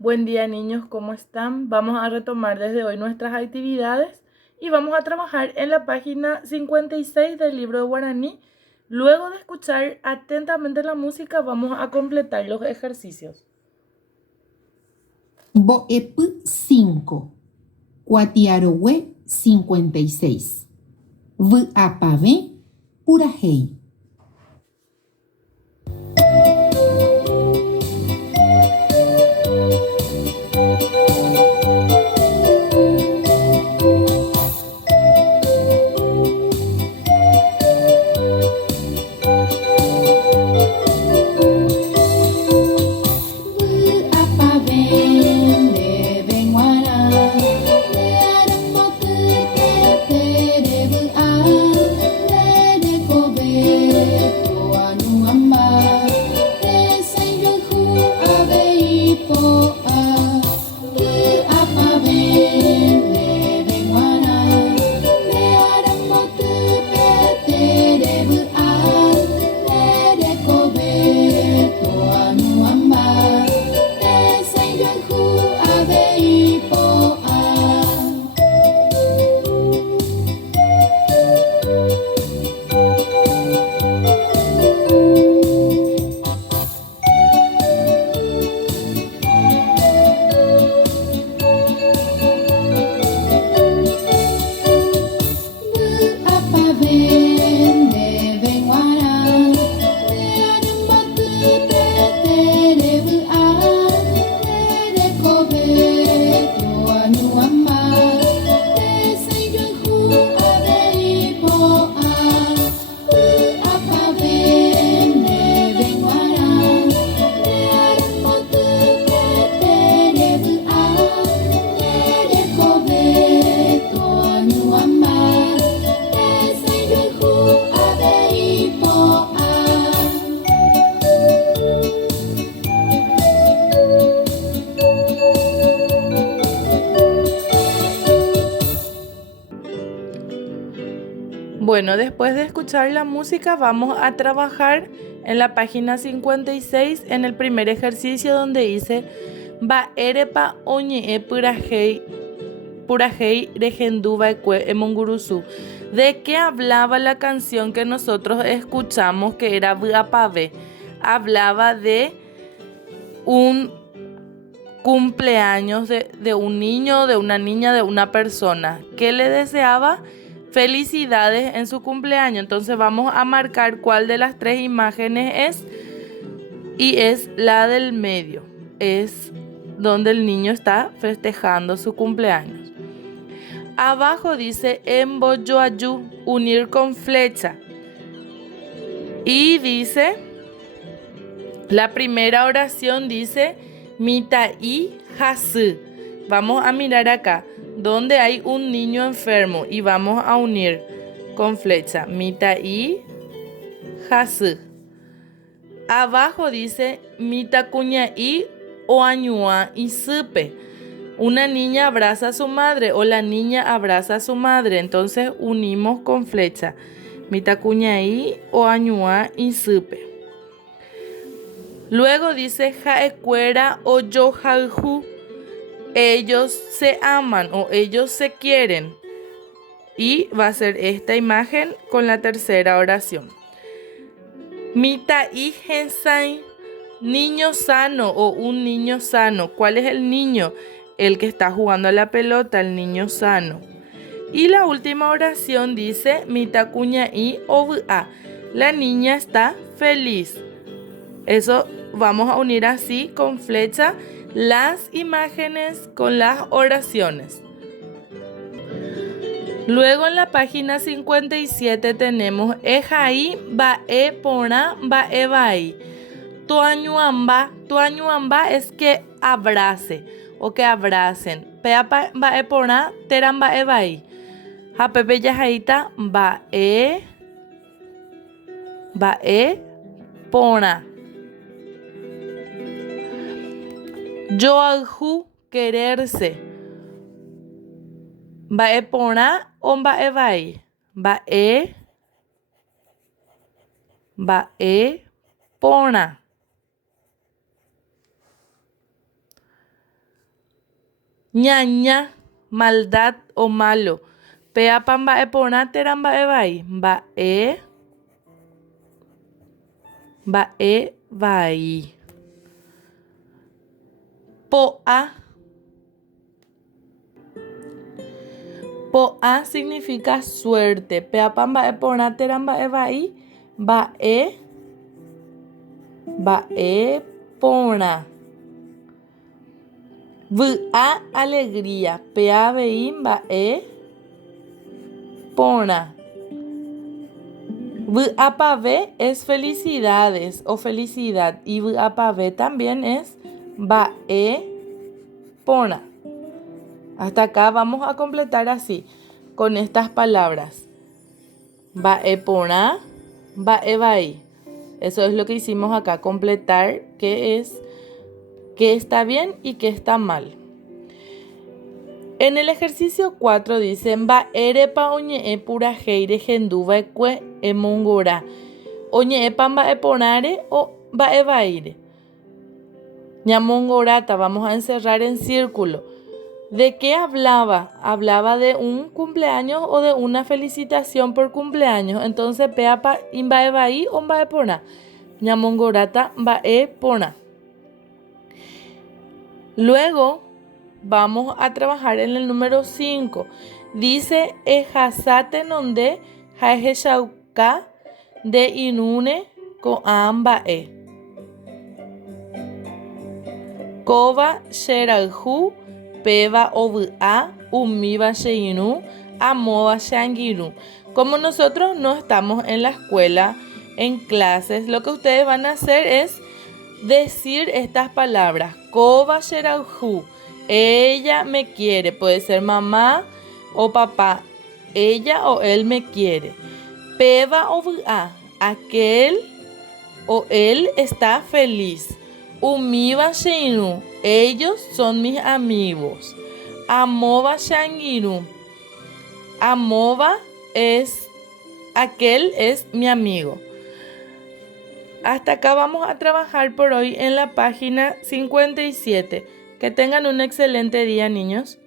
Buen día niños, ¿cómo están? Vamos a retomar desde hoy nuestras actividades y vamos a trabajar en la página 56 del libro de guaraní. Luego de escuchar atentamente la música, vamos a completar los ejercicios. Boep 5, Cuatiarohue 56, Vapave, Purajei. Bueno, después de escuchar la música, vamos a trabajar en la página 56 en el primer ejercicio donde dice Va erepa oñe purajei regendú baekue emongurusú. ¿De qué hablaba la canción que nosotros escuchamos que era Buapave? Hablaba de un cumpleaños de un niño, de una niña, de una persona que le deseaba felicidades en su cumpleaños. Entonces vamos a marcar cuál de las tres imágenes es, y es la del medio, es donde el niño está festejando su cumpleaños. Abajo dice emboyoayú, unir con flecha, y dice, la primera oración dice mitaí hasü. Vamos a mirar acá donde hay un niño enfermo y vamos a unir con flecha mitaí hasü. Abajo dice mitacuñaí o añua y supe. Una niña abraza a su madre o la niña abraza a su madre. Entonces unimos con flecha mitacuñaí o añua y supe. Luego dice jaecuera o yojalhu. Ellos se aman o ellos se quieren. Y va a ser esta imagen con la tercera oración. Mita y Hensai, niño sano o un niño sano. ¿Cuál es el niño? El que está jugando a la pelota, el niño sano. Y la última oración dice Mita cuña y oba. La niña está feliz. Eso vamos a unir así con flecha las imágenes con las oraciones. Luego en la página 57 tenemos Ejaí ba e pona ba e bai. Tuañuamba es que abrace o que abracen. Pea ba e pona teran ba e bai. Japepe yajaita ba e pona. Yoalhu, quererse. Bae pona o bae vai. Bae pona. ñaña, maldad o malo. Pea pamba e pona teramba e vai. Po'a significa suerte. Pea pamba e pona teramba e vai pona. Vy'a alegría. Pea vei pona. Vy'apave es felicidades o felicidad. Y vy'apave también es pona. Hasta acá vamos a completar así, con estas palabras. Pona, vai. Eso es lo que hicimos acá, completar qué está bien y qué está mal. En el ejercicio 4 dicen, erepa oñe'e pura heire genduva ekue emongora. Oñe'e pamba eponare o vaire. Ñamongorata, vamos a encerrar en círculo. ¿De qué hablaba? Hablaba de un cumpleaños o de una felicitación por cumpleaños. Entonces, peapa imbae vai o mbae pona. Ñamongorata mbae pona. Luego vamos a trabajar en el número 5. Dice, ejasate nonde jaejeshauka de inune koambae. Kova sheralhu peva ovy'a umíva sheinu amova shangiru. Como nosotros no estamos en la escuela, en clases, lo que ustedes van a hacer es decir estas palabras. Kova sheralhu. Ella me quiere. Puede ser mamá o papá. Ella o él me quiere. Peva ovy'a. Aquel o él está feliz. Umiva sheinu. Ellos son mis amigos. Amova shangiru. Amova es aquel es mi amigo. Hasta acá vamos a trabajar por hoy en la página 57. Que tengan un excelente día, niños.